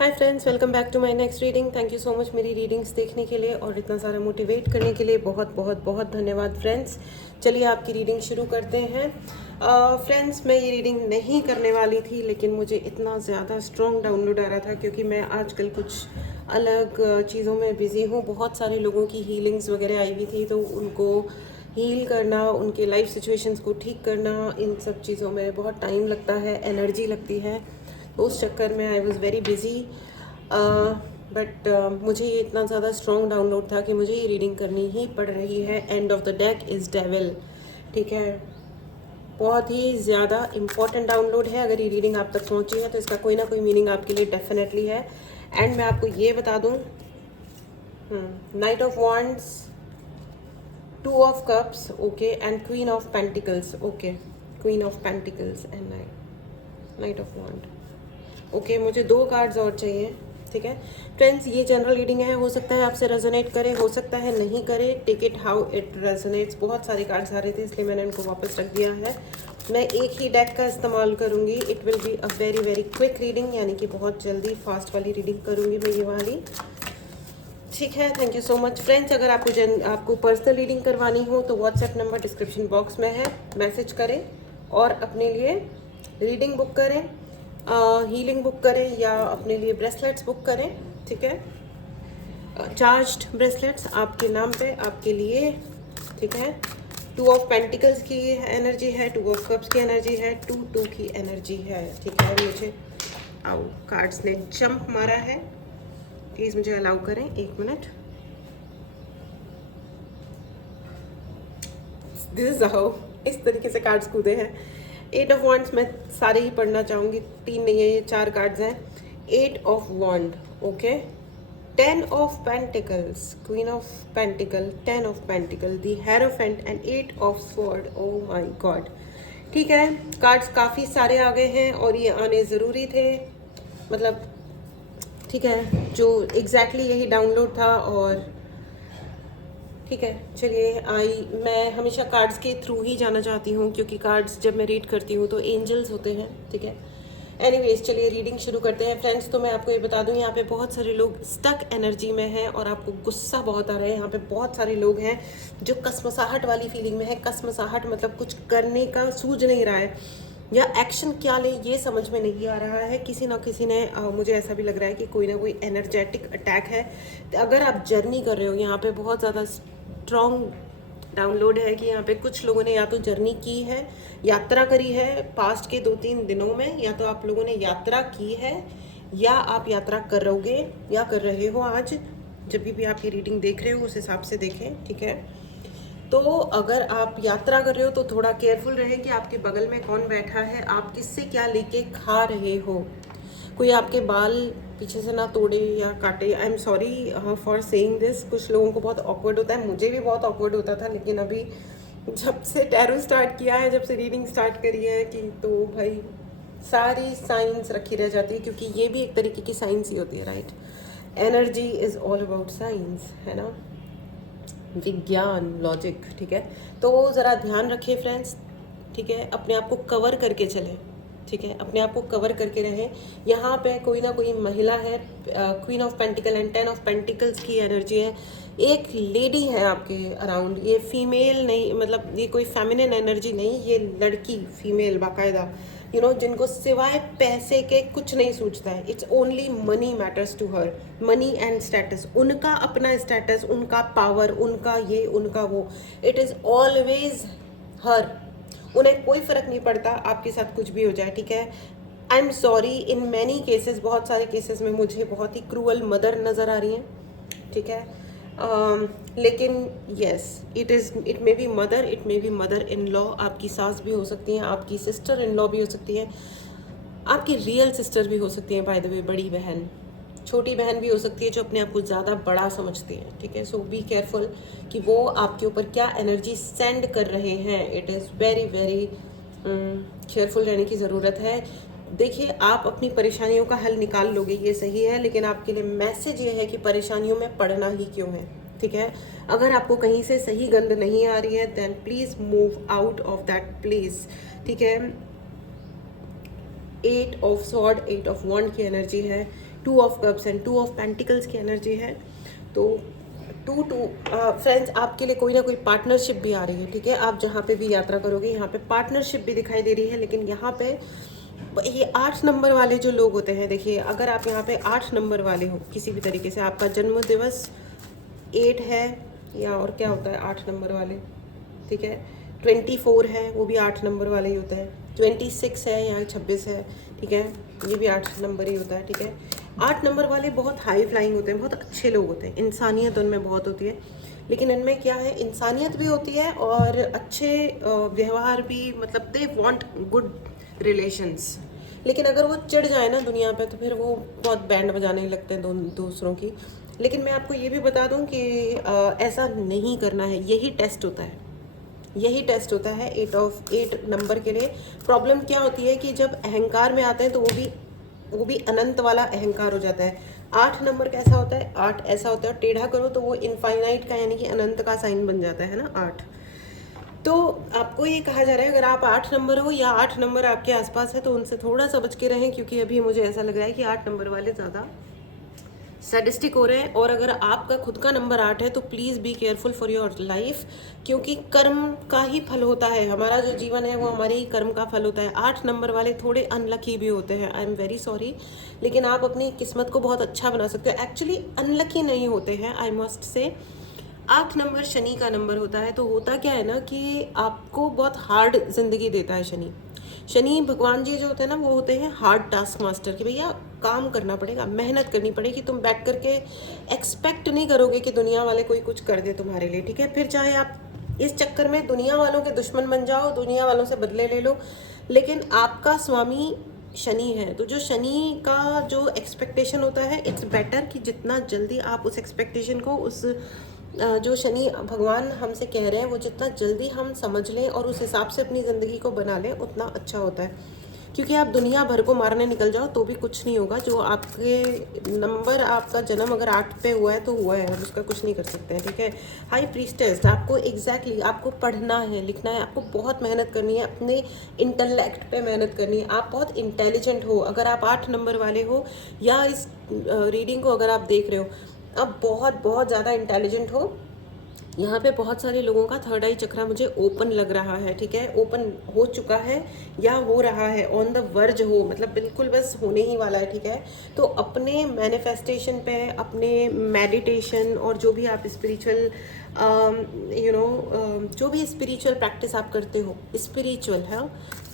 Hi friends, welcome back to my next reading. Thank you so much मेरी readings देखने के लिए और इतना सारा मोटिवेट करने के लिए बहुत बहुत बहुत धन्यवाद फ्रेंड्स। चलिए आपकी रीडिंग शुरू करते हैं। फ्रेंड्स, मैं ये रीडिंग नहीं करने वाली थी, लेकिन मुझे इतना ज़्यादा स्ट्रॉन्ग डाउनलोड आ रहा था क्योंकि मैं आजकल कुछ अलग चीज़ों में बिज़ी हूँ। बहुत सारे लोगों की हीलिंग्स वगैरह आई हुई थी, तो उनको हील करना, उनके लाइफ सिचुएशंस को ठीक करना, इन सब चीज़ों में बहुत टाइम लगता है, एनर्जी लगती है। उस चक्कर में I was very busy. But मुझे ये इतना ज़्यादा स्ट्रॉन्ग डाउनलोड था कि मुझे ये रीडिंग करनी ही पड़ रही है। End of the deck is devil. ठीक है, बहुत ही ज़्यादा इम्पॉर्टेंट डाउनलोड है। अगर ये रीडिंग आप तक पहुंची है तो इसका कोई ना कोई मीनिंग आपके लिए डेफिनेटली है। एंड मैं आपको ये बता दूं, knight of wands, two of cups, okay, and queen of pentacles, okay, queen of pentacles and knight of wand. Okay, मुझे 2 कार्ड्स और चाहिए। ठीक है फ्रेंड्स, ये जनरल रीडिंग है, हो सकता है आपसे रेजोनेट करे, हो सकता है नहीं करे। Take it how it resonates. बहुत सारे कार्ड्स आ रहे थे इसलिए मैंने इनको वापस रख दिया है। मैं एक ही डेक का इस्तेमाल करूंगी। It will be a very very quick reading, यानी कि बहुत जल्दी फास्ट वाली रीडिंग करूंगी मैं ये वाली। ठीक है, thank you so much friends. अगर आपको पर्सनल रीडिंग करवानी हो तो व्हाट्सएप नंबर डिस्क्रिप्शन बॉक्स में है, मैसेज करें और अपने लिए रीडिंग बुक करें, हीलिंग बुक करें या अपने लिए ब्रेसलेट्स बुक करें। ठीक है, चार्ज्ड ब्रेसलेट्स आपके नाम पे, आपके लिए। ठीक है, 2 ऑफ पेंटिकल्स की एनर्जी है, 2 ऑफ कप्स की एनर्जी है, 2 की एनर्जी है। ठीक है, मुझे कार्ड्स ने जंप मारा है, प्लीज़ मुझे अलाउ करें 1 मिनट। दिस इज हाउ, इस तरीके से कार्ड्स कूदे हैं। 8 ऑफ वॉन्ड्स मैं सारे ही पढ़ना चाहूँगी, 3 नहीं है, ये 4 कार्ड्स हैं। 8 of wand, okay, 10 of pentacles, queen of pentacle, 10 of pentacle, the hierophant and 8 of sword. Oh my god. ठीक है, कार्ड्स काफ़ी सारे आ गए हैं और ये आने ज़रूरी थे, मतलब ठीक है, जो एग्जैक्टली यही डाउनलोड था। और ठीक है, चलिए मैं हमेशा कार्ड्स के थ्रू ही जाना चाहती हूँ क्योंकि कार्ड्स जब मैं रीड करती हूँ तो एंजल्स होते हैं। ठीक है, एनीवेज चलिए रीडिंग शुरू करते हैं फ्रेंड्स। तो मैं आपको ये बता दूँ, यहाँ पे बहुत सारे लोग स्टक एनर्जी में हैं और आपको गुस्सा बहुत आ रहा है। यहाँ पे बहुत सारे लोग हैं जो कसमसाहट वाली फीलिंग में है। कसमसाहट मतलब कुछ करने का सूझ नहीं रहा है या एक्शन क्या ले ये समझ में नहीं आ रहा है। किसी ना किसी ने मुझे ऐसा भी लग रहा है कि कोई ना कोई एनर्जेटिक अटैक है। अगर आप जर्नी कर रहे हो, यहाँ पे बहुत ज़्यादा स्ट्रॉन्ग डाउनलोड है कि यहाँ पे कुछ लोगों ने या तो जर्नी की है, यात्रा करी है पास्ट के 2-3 दिनों में, या तो आप लोगों ने यात्रा की है या आप यात्रा करोगे या कर रहे हो। आज जब भी आप ये रीडिंग देख रहे हो उस हिसाब से देखें। ठीक है, तो अगर आप यात्रा कर रहे हो तो थोड़ा केयरफुल रहे कि आपके बगल में कौन बैठा है, आप किससे क्या लेके खा रहे हो। कोई आपके बाल पीछे से ना तोड़े या काटे। I am sorry for saying this. कुछ लोगों को बहुत ऑकवर्ड होता है, मुझे भी बहुत ऑकवर्ड होता था, लेकिन अभी जब से टैरो स्टार्ट किया है, जब से रीडिंग स्टार्ट करी है कि तो भाई सारी साइंस रखी रह जाती है, क्योंकि ये भी एक तरीके की साइंस ही होती है, right. Energy is all about science, है ना, विज्ञान, लॉजिक। ठीक है, तो ज़रा ध्यान रखिए फ्रेंड्स। ठीक है, अपने आप को कवर करके चलें। ठीक है, अपने आप को कवर करके रहें। यहाँ पे कोई ना कोई महिला है, queen of pentacle and 10 of pentacles की एनर्जी है। एक लेडी है आपके अराउंड, ये फीमेल नहीं, मतलब ये कोई फेमिनिन एनर्जी नहीं, ये लड़की, फीमेल बाकायदा, जिनको सिवाय पैसे के कुछ नहीं सूझता है। It's only money matters to her, money and status, उनका अपना स्टेटस, उनका पावर, उनका ये, उनका वो, इट इज़ ऑलवेज हर। उन्हें कोई फ़र्क नहीं पड़ता आपके साथ कुछ भी हो जाए। ठीक है, I am sorry, in many cases, बहुत सारे केसेस में मुझे बहुत ही क्रूअल मदर नज़र आ रही हैं। ठीक है, लेकिन yes, it may be mother, it may be mother in law, आपकी सास भी हो सकती हैं, आपकी सिस्टर इन लॉ भी हो सकती है, आपकी रियल सिस्टर भी हो सकती हैं, बाय द वे, बड़ी बहन, छोटी बहन भी हो सकती है जो अपने आप को ज़्यादा बड़ा समझती है। ठीक है, सो बी केयरफुल कि वो आपके ऊपर क्या एनर्जी सेंड कर रहे हैं। It is very very careful रहने की ज़रूरत है। देखिए, आप अपनी परेशानियों का हल निकाल लोगे, ये सही है, लेकिन आपके लिए मैसेज ये है कि परेशानियों में पड़ना ही क्यों है। ठीक है, अगर आपको कहीं से सही गंध नहीं आ रही है, then please move out of that place. ठीक है, 8 ऑफ स्वॉर्ड, 8 ऑफ वॉन्ड की एनर्जी है, 2 of cups and 2 of pentacles की एनर्जी है। तो टू टू फ्रेंड्स, आपके लिए कोई ना कोई पार्टनरशिप भी आ रही है, ठीक है। आप जहाँ पे भी यात्रा करोगे यहाँ पे पार्टनरशिप भी दिखाई दे रही है, लेकिन यहाँ पे ये 8 नंबर वाले जो लोग होते हैं, देखिए अगर आप यहाँ पे 8 नंबर वाले हो किसी भी तरीके से, आपका जन्म दिवस 8 है या और क्या होता है 8 नंबर वाले, ठीक है। 24 है, वो भी 8 नंबर वाले ही होता है। 26 है या 26 है, ठीक है, ये भी 8 नंबर ही होता है, ठीक है। 8 नंबर वाले बहुत हाई फ्लाइंग होते हैं, बहुत अच्छे लोग होते हैं, इंसानियत उनमें बहुत होती है। लेकिन इनमें क्या है, इंसानियत भी होती है और अच्छे व्यवहार भी, मतलब दे वांट गुड रिलेशंस। लेकिन अगर वो चिढ़ जाए ना दुनिया पे, तो फिर वो बहुत बैंड बजाने लगते हैं दूसरों की। लेकिन मैं आपको ये भी बता दूं कि ऐसा नहीं करना है, यही टेस्ट होता है, यही टेस्ट होता है 8 नंबर के लिए। प्रॉब्लम क्या होती है कि जब अहंकार में आते हैं तो वो भी अनंत वाला अहंकार हो जाता है। 8 नंबर कैसा होता है, 8 ऐसा होता है, टेढ़ा करो तो वो इनफाइनाइट का यानी कि अनंत का साइन बन जाता है ना 8। तो आपको ये कहा जा रहा है अगर आप 8 नंबर हो या 8 नंबर आपके आसपास है तो उनसे थोड़ा सा बच के रहें, क्योंकि अभी मुझे ऐसा लग रहा है कि 8 नंबर वाले ज़्यादा सैडिस्टिक हो रहे हैं। और अगर आपका खुद का नंबर 8 है तो please be careful for your life, क्योंकि कर्म का ही फल होता है। हमारा जो जीवन है वो हमारे ही कर्म का फल होता है। 8 नंबर वाले थोड़े अनलकी भी होते हैं, आई एम वेरी सॉरी, लेकिन आप अपनी किस्मत को बहुत अच्छा बना सकते हो। एक्चुअली अनलकी नहीं होते हैं, I must say. 8 number Shani का नंबर होता है, तो होता क्या है ना कि आपको बहुत हार्ड जिंदगी देता है शनि। शनि भगवान जी जो होते हैं ना, वो होते हैं हार्ड टास्क मास्टर, कि भैया काम करना पड़ेगा, मेहनत करनी पड़ेगी। तुम बैठ करके एक्सपेक्ट नहीं करोगे कि दुनिया वाले कोई कुछ कर दे तुम्हारे लिए, ठीक है। फिर चाहे आप इस चक्कर में दुनिया वालों के दुश्मन बन जाओ, दुनिया वालों से बदले ले लो, लेकिन आपका स्वामी शनि है। तो जो शनि का जो एक्सपेक्टेशन होता है, इट्स बेटर कि जितना जल्दी आप उस एक्सपेक्टेशन को, उस जो शनि भगवान हमसे कह रहे हैं, वो जितना जल्दी हम समझ लें और उस हिसाब से अपनी ज़िंदगी को बना लें, उतना अच्छा होता है। क्योंकि आप दुनिया भर को मारने निकल जाओ तो भी कुछ नहीं होगा। जो आपके नंबर, आपका जन्म अगर 8 पे हुआ है तो हुआ है, हम उसका कुछ नहीं कर सकते हैं, ठीक है। हाई प्रीस्टेस, आपको एग्जैक्टली आपको पढ़ना है, लिखना है, आपको बहुत मेहनत करनी है, अपने इंटेलेक्ट पे मेहनत करनी है। आप बहुत इंटेलिजेंट हो अगर आप 8 नंबर वाले हो, या इस रीडिंग को अगर आप देख रहे हो, आप बहुत बहुत ज़्यादा इंटेलिजेंट हो। यहाँ पे बहुत सारे लोगों का थर्ड आई चक्रा मुझे ओपन लग रहा है, ठीक है, ओपन हो चुका है या हो रहा है, ऑन द वर्ज हो, मतलब बिल्कुल बस होने ही वाला है, ठीक है। तो अपने मैनिफेस्टेशन पे, अपने मेडिटेशन और जो भी आप स्पिरिचुअल जो भी स्पिरिचुअल प्रैक्टिस आप करते हो, स्पिरिचुअल है,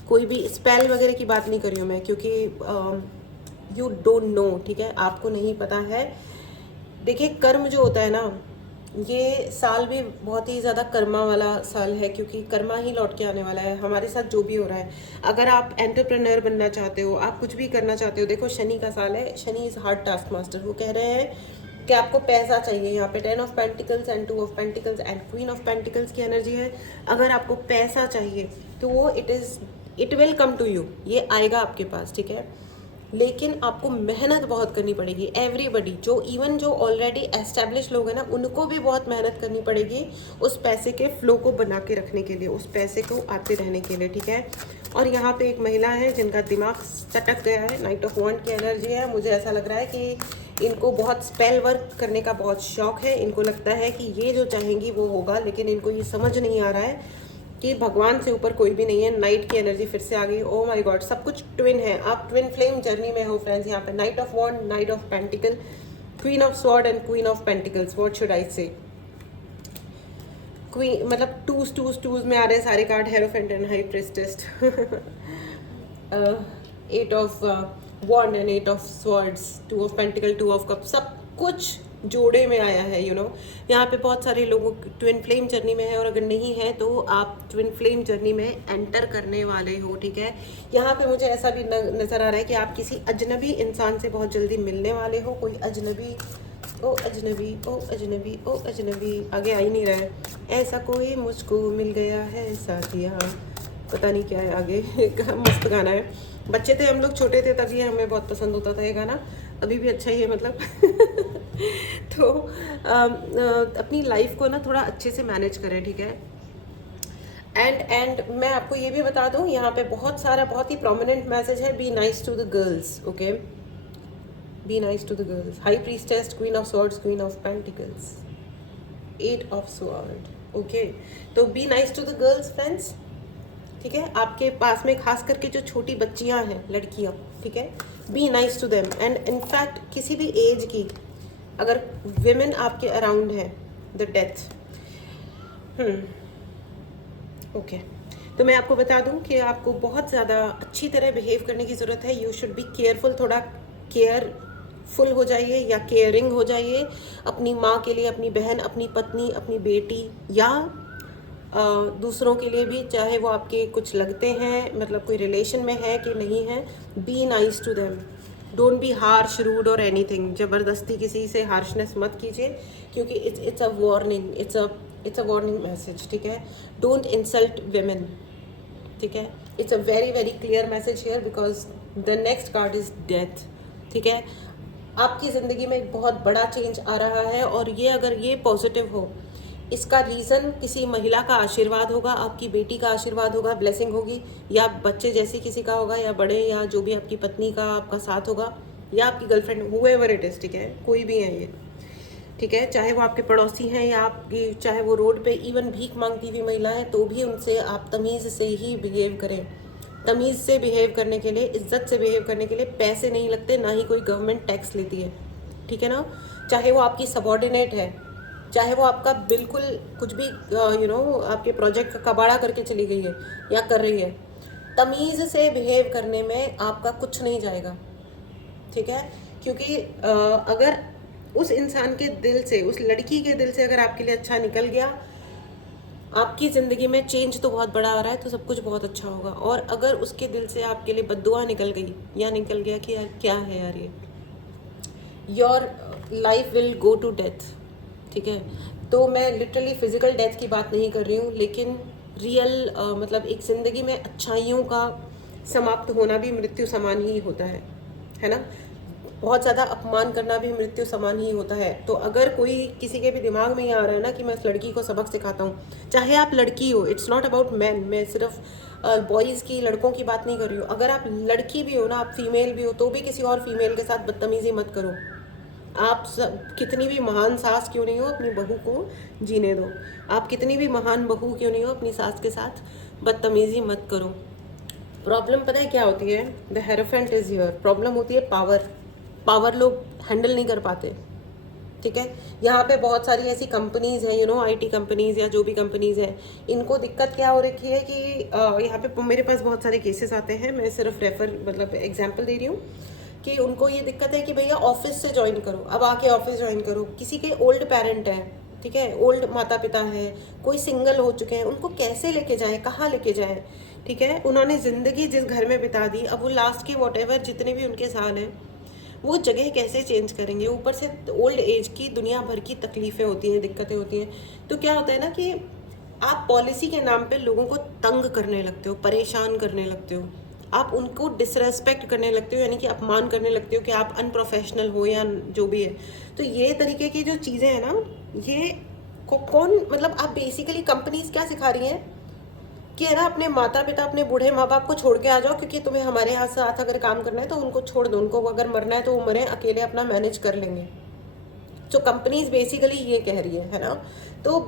कोई भी स्पेल वगैरह की बात नहीं कर रही हूँ मैं, क्योंकि यू डोंट नो, ठीक है, आपको नहीं पता है। देखिए कर्म जो होता है ना, ये साल भी बहुत ही ज़्यादा कर्मा वाला साल है, क्योंकि कर्मा ही लौट के आने वाला है हमारे साथ जो भी हो रहा है। अगर आप एंटरप्रेन्योर बनना चाहते हो, आप कुछ भी करना चाहते हो, देखो शनि का साल है, Shani is hard task master. वो कह रहे हैं कि आपको पैसा चाहिए। यहाँ पे 10 of pentacles and 2 of pentacles and queen of pentacles की एनर्जी है। अगर आपको पैसा चाहिए तो वो it will come to you, ये आएगा आपके पास, ठीक है। लेकिन आपको मेहनत बहुत करनी पड़ेगी। एवरीबडी, जो इवन जो ऑलरेडी एस्टेब्लिश लोग हैं ना, उनको भी बहुत मेहनत करनी पड़ेगी उस पैसे के फ्लो को बना के रखने के लिए, उस पैसे को आते रहने के लिए, ठीक है। और यहाँ पे एक महिला है जिनका दिमाग सटक गया है, नाइट ऑफ वॉन्ड की एनर्जी है। मुझे ऐसा लग रहा है कि इनको बहुत स्पेल वर्क करने का बहुत शौक है। इनको लगता है कि ये जो चाहेंगी वो होगा, लेकिन इनको ये समझ नहीं आ रहा है कि भगवान से ऊपर कोई भी नहीं है। नाइट की एनर्जी फिर से आ गई। ओ माय गॉड, सब कुछ ट्विन है, आप ट्विन फ्लेम जर्नी में हो फ्रेंड्स। यहाँ पे knight of wand, knight of pentacle, queen of sword and queen of pentacles. What should I say, queen मतलब टूज में आ रहे हैं सारे card, hierophant and high priestess, 8 of wand and 8 of swords, 2 of pentacle, 2 of cup, सब कुछ जोड़े में आया है, यू नो। यहाँ पे बहुत सारे लोगों ट्विन फ्लेम जर्नी में है, और अगर नहीं है तो आप ट्विन फ्लेम जर्नी में एंटर करने वाले हो, ठीक है। यहाँ पे मुझे ऐसा भी नज़र आ रहा है कि आप किसी अजनबी इंसान से बहुत जल्दी मिलने वाले हो। कोई अजनबी, ओ अजनबी, ओ अजनबी, ओ अजनबी, आगे आ ही नहीं रहा है। ऐसा कोई मुझको मिल गया है साथिया, पता नहीं क्या है आगे। मस्त गाना है, बच्चे थे हम लोग, छोटे थे तभी हमें बहुत पसंद होता था ये गाना, अभी भी अच्छा ही है मतलब। तो अपनी लाइफ को ना थोड़ा अच्छे से मैनेज करें, ठीक है। एंड मैं आपको ये भी बता दूं, यहाँ पे बहुत सारा बहुत ही प्रोमिनेंट मैसेज है, be nice to the girls, okay, be nice to the girls. High priestess, queen of swords, queen of pentacles, 8 of sword, okay. तो be nice to the girls friends, ठीक है। आपके पास में खास करके जो छोटी बच्चियां हैं, लड़कियां, ठीक है, be nice to them. And in fact किसी भी एज की अगर विमेन आपके अराउंड है, द डेथ, ओके, तो मैं आपको बता दूं कि आपको बहुत ज़्यादा अच्छी तरह बिहेव करने की ज़रूरत है। यू शुड बी केयरफुल, थोड़ा केयरफुल हो जाइए या केयरिंग हो जाइए अपनी माँ के लिए, अपनी बहन, अपनी पत्नी, अपनी बेटी, या दूसरों के लिए भी, चाहे वो आपके कुछ लगते हैं, मतलब कोई रिलेशन में है कि नहीं है। Be nice to them, don't be harsh, rude और एनीथिंग। ज़बरदस्ती किसी से हार्शनेस मत कीजिए, क्योंकि it's a warning, it's a warning message, ठीक है। डोंट इंसल्ट वेमेन, ठीक है। It's a very very clear message here, because the next card is death, ठीक है। आपकी ज़िंदगी में एक बहुत बड़ा चेंज आ रहा है, और ये अगर ये पॉजिटिव हो, इसका रीज़न किसी महिला का आशीर्वाद होगा, आपकी बेटी का आशीर्वाद होगा, ब्लेसिंग होगी, या बच्चे जैसे किसी का होगा, या बड़े, या जो भी आपकी पत्नी का आपका साथ होगा, या आपकी गर्लफ्रेंड, हुएवर इट इज़, ठीक है, कोई भी है ये, ठीक है। चाहे वो आपके पड़ोसी हैं, या आपकी, चाहे वो रोड पे इवन भीख मांगती हुई महिला है, तो भी उनसे आप तमीज़ से ही बिहेव करें। तमीज़ से बिहेव करने के लिए, इज्जत से बिहेव करने के लिए पैसे नहीं लगते, ना ही कोई गवर्नमेंट टैक्स लेती है, ठीक है ना। चाहे वो आपकी सबॉर्डिनेट है, चाहे वो आपका बिल्कुल कुछ भी आपके प्रोजेक्ट का कबाड़ा करके चली गई है या कर रही है, तमीज़ से बिहेव करने में आपका कुछ नहीं जाएगा, ठीक है। क्योंकि अगर उस इंसान के दिल से, उस लड़की के दिल से अगर आपके लिए अच्छा निकल गया, आपकी ज़िंदगी में चेंज तो बहुत बड़ा आ रहा है, तो सब कुछ बहुत अच्छा होगा। और अगर उसके दिल से आपके लिए बद्दुआ निकल गई, या निकल गया कि यार क्या है यार ये, your life will go to death, ठीक है। तो मैं लिटरली फिजिकल डेथ की बात नहीं कर रही हूँ, लेकिन रियल मतलब एक ज़िंदगी में अच्छाइयों का समाप्त होना भी मृत्यु समान ही होता है ना। बहुत ज़्यादा अपमान करना भी मृत्यु समान ही होता है। तो अगर कोई किसी के भी दिमाग में ये आ रहा है ना कि मैं इस लड़की को सबक सिखाता हूँ, चाहे आप लड़की हो, इट्स नॉट अबाउट मैन, मैं सिर्फ बॉयज़ की, लड़कों की बात नहीं कर रही हूँ। अगर आप लड़की भी हो ना, आप फीमेल भी हो, तो भी किसी और फीमेल के साथ बदतमीज़ी मत करो। आप सब कितनी भी महान सास क्यों नहीं हो, अपनी बहू को जीने दो। आप कितनी भी महान बहू क्यों नहीं हो, अपनी सास के साथ बदतमीज़ी मत करो। प्रॉब्लम पता है क्या होती है, the hierophant is here. Problem होती है पावर लोग हैंडल नहीं कर पाते, ठीक है। यहाँ पे बहुत सारी ऐसी कंपनीज़ हैं, आईटी कंपनीज़ या जो भी कंपनीज़ हैं, इनको दिक्कत क्या हो रखी है कि यहाँ पे मेरे पास बहुत सारे केसेस आते हैं, मैं सिर्फ मतलब एग्जांपल दे रही हूँ कि उनको ये दिक्कत है कि भैया ऑफिस से ज्वाइन करो, अब आके ऑफिस ज्वाइन करो। किसी के ओल्ड पेरेंट है, ठीक है, ओल्ड माता पिता है, कोई सिंगल हो चुके हैं, उनको कैसे लेके जाएं, कहाँ लेके जाएं, ठीक है। उन्होंने ज़िंदगी जिस घर में बिता दी, अब वो लास्ट के वॉट जितने भी उनके साल हैं, वो जगह कैसे चेंज करेंगे। ऊपर से ओल्ड एज की दुनिया भर की तकलीफ़ें होती हैं, दिक्कतें होती हैं। तो क्या होता है ना कि आप पॉलिसी के नाम पे लोगों को तंग करने लगते हो, परेशान करने लगते हो, आप उनको डिसरेस्पेक्ट करने लगते हो, यानी कि अपमान करने लगते हो कि आप अनप्रोफेशनल हो या जो भी है। तो ये तरीके की जो चीज़ें हैं ना, ये कौन, मतलब आप बेसिकली कंपनीज क्या सिखा रही हैं कि है ना, अपने माता पिता, अपने बूढ़े माँ बाप को छोड़ के आ जाओ, क्योंकि तुम्हें हमारे यहाँ साथ अगर काम करना है तो उनको छोड़ दो, उनको अगर मरना है तो वो मरें, अकेले अपना मैनेज कर लेंगे। जो कंपनीज बेसिकली ये कह रही है ना। तो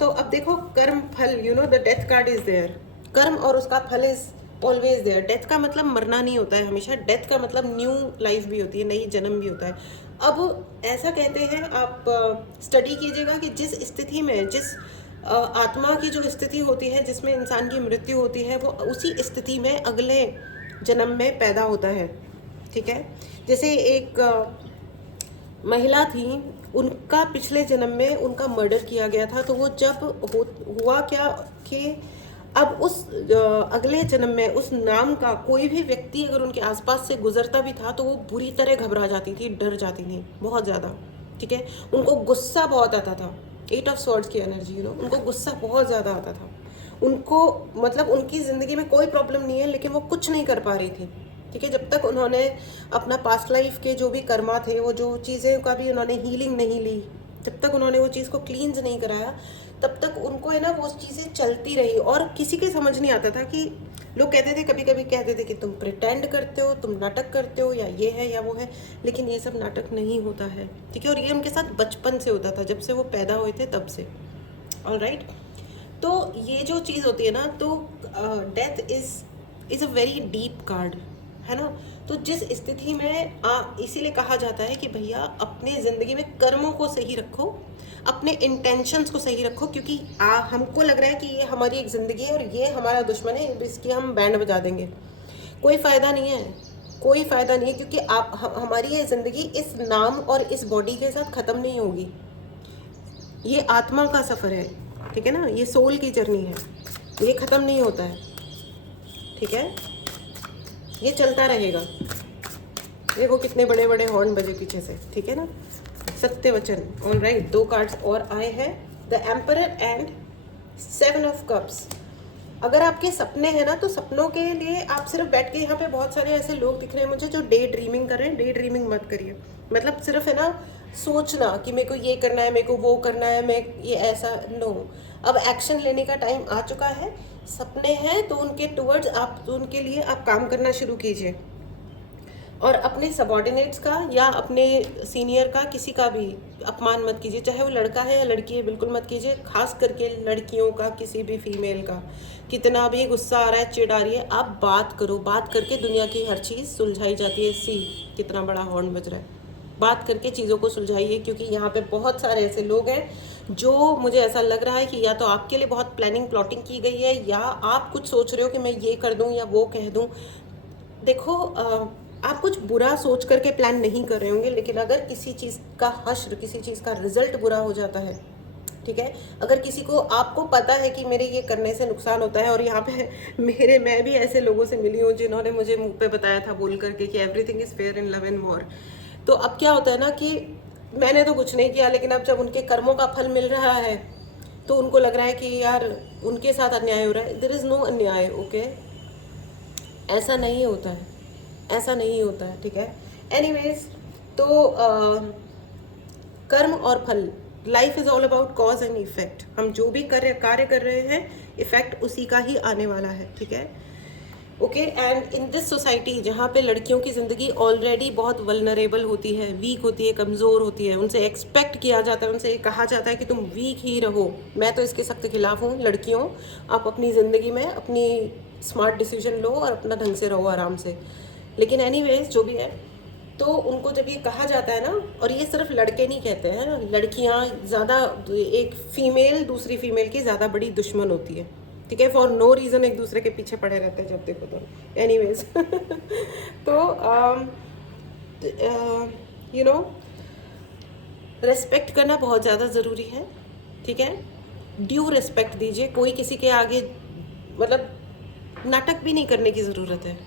अब देखो, कर्म फल, the death card is there. कर्म और उसका फल इज ऑलवेज देयर। डेथ का मतलब मरना नहीं होता है हमेशा, डेथ का मतलब न्यू लाइफ भी होती है, नई जन्म भी होता है। अब ऐसा कहते हैं, आप स्टडी कीजिएगा कि जिस स्थिति में, जिस आत्मा की जो स्थिति होती है, जिसमें इंसान की मृत्यु होती है, वो उसी स्थिति में अगले जन्म में पैदा होता है, ठीक है। जैसे एक महिला थी, उनका पिछले जन्म में उनका मर्डर किया गया था। तो वो जब हुआ क्या कि अब उस अगले जन्म में उस नाम का कोई भी व्यक्ति अगर उनके आसपास से गुजरता भी था, तो वो बुरी तरह घबरा जाती थी, डर जाती थी बहुत ज़्यादा, ठीक है। उनको गुस्सा बहुत आता था, 8 ऑफ स्वॉर्ड्स की एनर्जी, उनको गुस्सा बहुत ज़्यादा आता था। उनको, मतलब उनकी ज़िंदगी में कोई प्रॉब्लम नहीं है, लेकिन वो कुछ नहीं कर पा रही थी, ठीक है। जब तक उन्होंने अपना पास्ट लाइफ के जो भी कर्मा थे, वो जो चीज़ें का भी उन्होंने हीलिंग नहीं ली, जब तक उन्होंने वो चीज़ को क्लींस नहीं कराया तब तक उनको है ना वो चीज़ें चलती रही। और किसी के समझ नहीं आता था कि लोग कहते थे, कभी कभी कहते थे कि तुम प्रिटेंड करते हो, तुम नाटक करते हो, या ये है या वो है, लेकिन ये सब नाटक नहीं होता है, ठीक है। और ये उनके साथ बचपन से होता था, जब से वो पैदा हुए थे तब से। ऑलराइट, तो ये जो चीज़ होती है ना, तो death is a very deep card, है ना। तो जिस स्थिति में इसीलिए कहा जाता है कि भैया अपने ज़िंदगी में कर्मों को सही रखो, अपने इंटेंशंस को सही रखो, क्योंकि हमको लग रहा है कि ये हमारी एक ज़िंदगी है और ये हमारा दुश्मन है, इसकी हम बैंड बजा देंगे। कोई फ़ायदा नहीं है, कोई फ़ायदा नहीं है, क्योंकि हमारी ये ज़िंदगी इस नाम और इस बॉडी के साथ ख़त्म नहीं होगी। ये आत्मा का सफ़र है, ठीक है ना, ये सोल की जर्नी है, ये ख़त्म नहीं होता है, ठीक है, ये चलता रहेगा। देखो कितने बड़े बड़े हॉर्न बजे पीछे से, ठीक है ना, सत्य वचन। ऑलराइट, 2 कार्ड्स और आए हैं, the emperor and 7 of cups. अगर आपके सपने हैं ना, तो सपनों के लिए आप सिर्फ बैठ के, यहाँ पे बहुत सारे ऐसे लोग दिख रहे हैं मुझे जो डे ड्रीमिंग कर रहे हैं। डे ड्रीमिंग मत करिए, मतलब सिर्फ है ना सोचना कि मेरे को ये करना है, मेरे को वो करना है, मैं ये ऐसा, नो। अब एक्शन लेने का टाइम आ चुका है। सपने हैं तो उनके टुवर्ड्स आप, तो उनके लिए आप काम करना शुरू कीजिए। और अपने सबॉर्डिनेट्स का या अपने सीनियर का, किसी का भी अपमान मत कीजिए, चाहे वो लड़का है या लड़की है, बिल्कुल मत कीजिए। खास करके लड़कियों का, किसी भी फीमेल का, कितना भी गुस्सा आ रहा है, चिढ़ आ रही है, आप बात करो। बात करके दुनिया की हर चीज़ सुलझाई जाती है। सी कितना बड़ा हॉर्न बज रहा है, बात करके चीज़ों को सुलझाइए। क्योंकि यहाँ पे बहुत सारे ऐसे लोग हैं जो, मुझे ऐसा लग रहा है कि या तो आपके लिए बहुत प्लानिंग प्लॉटिंग की गई है, या आप कुछ सोच रहे हो कि मैं ये कर दूँ या वो कह दूँ। देखो आप कुछ बुरा सोच करके प्लान नहीं कर रहे होंगे, लेकिन अगर किसी चीज़ का हश्र, किसी चीज़ का रिजल्ट बुरा हो जाता है, ठीक है, अगर किसी को, आपको पता है कि मेरे ये करने से नुकसान होता है, और यहाँ पे मैं भी ऐसे लोगों से मिली हूँ जिन्होंने मुझे मुंह पे बताया था बोल करके कि everything is fair in love and war. तो अब क्या होता है ना कि मैंने तो कुछ नहीं किया, लेकिन अब जब उनके कर्मों का फल मिल रहा है तो उनको लग रहा है कि यार उनके साथ अन्याय हो रहा है। देयर इज़ नो अन्याय, ओके, ऐसा नहीं होता है, ऐसा नहीं होता है, ठीक है। एनीवेज, तो कर्म और फल, life is all about cause and effect. हम जो भी कार्य कर रहे हैं, इफेक्ट उसी का ही आने वाला है, ठीक है, okay. And in this society, जहाँ पे लड़कियों की ज़िंदगी ऑलरेडी बहुत वल्नरेबल होती है, वीक होती है, कमज़ोर होती है, उनसे एक्सपेक्ट किया जाता है, उनसे कहा जाता है कि तुम वीक ही रहो। मैं तो इसके सख्त खिलाफ हूँ। लड़कियों, आप अपनी ज़िंदगी में अपनी स्मार्ट डिसीजन लो और अपना ढंग से रहो, आराम से। लेकिन एनीवेज जो भी है, तो उनको जब ये कहा जाता है ना, और ये सिर्फ लड़के नहीं कहते हैं, लड़कियाँ ज़्यादा, एक फीमेल दूसरी फीमेल की ज़्यादा बड़ी दुश्मन होती है, ठीक है, फॉर नो रीज़न एक दूसरे के पीछे पड़े रहते हैं जब देखो तो। एनीवेज तो यू नो, रेस्पेक्ट करना बहुत ज़्यादा ज़रूरी है, ठीक है। ड्यू रेस्पेक्ट दीजिए। कोई किसी के आगे मतलब नाटक भी नहीं करने की ज़रूरत है,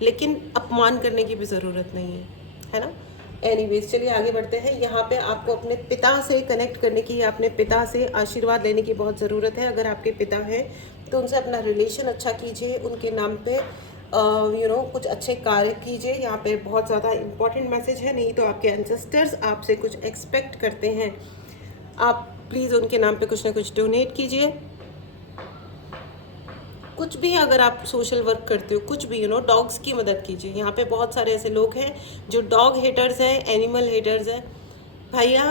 लेकिन अपमान करने की भी ज़रूरत नहीं है ना। एनीवेज, चलिए आगे बढ़ते हैं। यहाँ पे आपको अपने पिता से कनेक्ट करने की, अपने पिता से आशीर्वाद लेने की बहुत ज़रूरत है। अगर आपके पिता हैं तो उनसे अपना रिलेशन अच्छा कीजिए, उनके नाम पे कुछ अच्छे कार्य कीजिए। यहाँ पे बहुत ज़्यादा इंपॉर्टेंट मैसेज है। नहीं तो आपके एंसेस्टर्स आपसे कुछ एक्सपेक्ट करते हैं, आप प्लीज़ उनके नाम पे कुछ ना कुछ डोनेट कीजिए। कुछ भी, अगर आप सोशल वर्क करते हो, कुछ भी, डॉग्स की मदद कीजिए। यहाँ पे बहुत सारे ऐसे लोग हैं जो डॉग हेटर्स हैं, एनिमल हेटर्स हैं। भैया,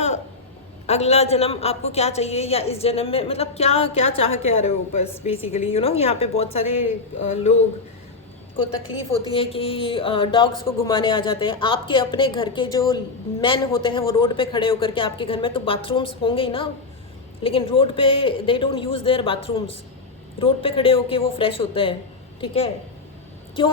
अगला जन्म आपको क्या चाहिए, या इस जन्म में मतलब क्या क्या चाह के आ रहे हो, बस बेसिकली यहाँ पे बहुत सारे लोग को तकलीफ होती है कि डॉग्स को घुमाने आ जाते हैं। आपके अपने घर के जो मैन होते हैं वो रोड पे खड़े होकर के, आपके घर में तो बाथरूम्स होंगे ही ना, लेकिन रोड पे they don't use their bathrooms. Road पे खड़े होके वो फ्रेश होते हैं, ठीक है। क्यों?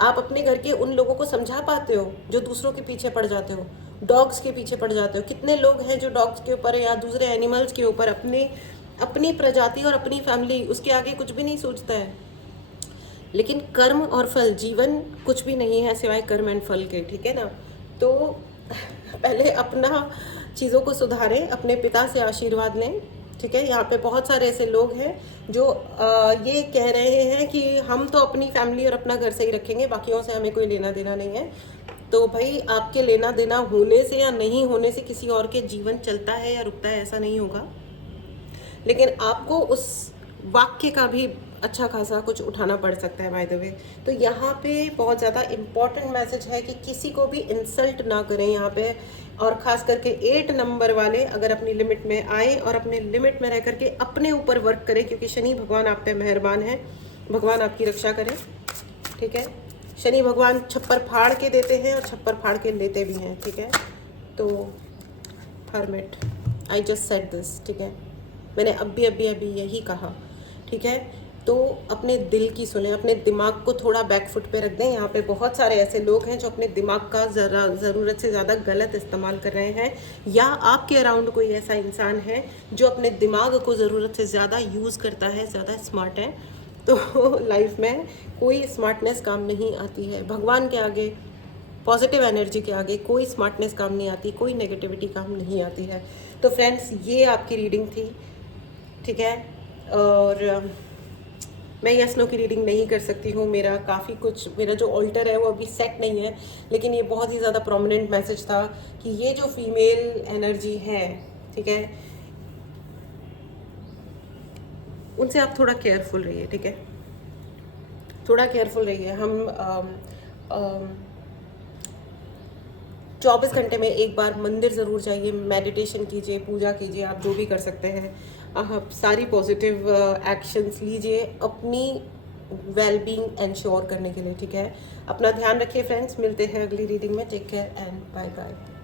आप अपने घर के उन लोगों को समझा पाते हो जो दूसरों के पीछे पड़ जाते हो, डॉग्स के पीछे पड़ जाते हो? कितने लोग हैं जो डॉग्स के ऊपर या दूसरे एनिमल्स के ऊपर अपनी प्रजाति और अपनी फैमिली, उसके आगे कुछ भी नहीं सोचता है। लेकिन कर्म और फल, जीवन कुछ भी नहीं है सिवाय कर्म एंड फल के, ठीक है ना। तो पहले अपना चीज़ों को सुधारें, अपने पिता से आशीर्वाद लें, ठीक है। यहाँ पे बहुत सारे ऐसे लोग हैं जो ये कह रहे हैं कि हम तो अपनी फैमिली और अपना घर से ही रखेंगे, बाकियों से हमें कोई लेना देना नहीं है। तो भाई आपके लेना देना होने से या नहीं होने से किसी और के जीवन चलता है या रुकता है ऐसा नहीं होगा, लेकिन आपको उस वाक्य का भी अच्छा खासा कुछ उठाना पड़ सकता है बाय द वे। तो यहाँ पे बहुत ज़्यादा इम्पॉर्टेंट मैसेज है कि किसी को भी इंसल्ट ना करें यहाँ पे, और ख़ास करके 8 नंबर वाले अगर अपनी लिमिट में आए और अपने लिमिट में रह करके अपने ऊपर वर्क करें, क्योंकि शनि भगवान आप पे मेहरबान है, भगवान आपकी रक्षा करें, ठीक है। शनि भगवान छप्पर फाड़ के देते हैं और छप्पर फाड़ के लेते भी हैं, ठीक है। तो hermit, I just said this, ठीक है, मैंने अभी यही कहा, ठीक है। तो अपने दिल की सुने, अपने दिमाग को थोड़ा बैक फुट पे रख दें। यहाँ पे बहुत सारे ऐसे लोग हैं जो अपने दिमाग का ज़रूरत से ज़्यादा गलत इस्तेमाल कर रहे हैं, या आपके अराउंड कोई ऐसा इंसान है जो अपने दिमाग को ज़रूरत से ज़्यादा यूज़ करता है, ज़्यादा स्मार्ट है। तो लाइफ में कोई स्मार्टनेस काम नहीं आती है, भगवान के आगे, पॉजिटिव एनर्जी के आगे कोई स्मार्टनेस काम नहीं आती, कोई नेगेटिविटी काम नहीं आती है। तो फ्रेंड्स, ये आपकी रीडिंग थी, ठीक है। और मैं यस नो की रीडिंग नहीं कर सकती हूँ, मेरा काफ़ी कुछ, मेरा जो ऑल्टर है वो अभी सेट नहीं है, लेकिन ये बहुत ही ज़्यादा प्रोमिनेंट मैसेज था कि ये जो फीमेल एनर्जी है, ठीक है, उनसे आप थोड़ा केयरफुल रहिए, ठीक है, थोड़ा केयरफुल रहिए। हम 24 घंटे में एक बार मंदिर ज़रूर जाइए, मेडिटेशन कीजिए, पूजा कीजिए, आप जो भी कर सकते हैं। आप सारी पॉजिटिव एक्शंस लीजिए अपनी वेलबींग एंश्योर करने के लिए, ठीक है। अपना ध्यान रखिए फ्रेंड्स, मिलते हैं अगली रीडिंग में। Take care and bye bye.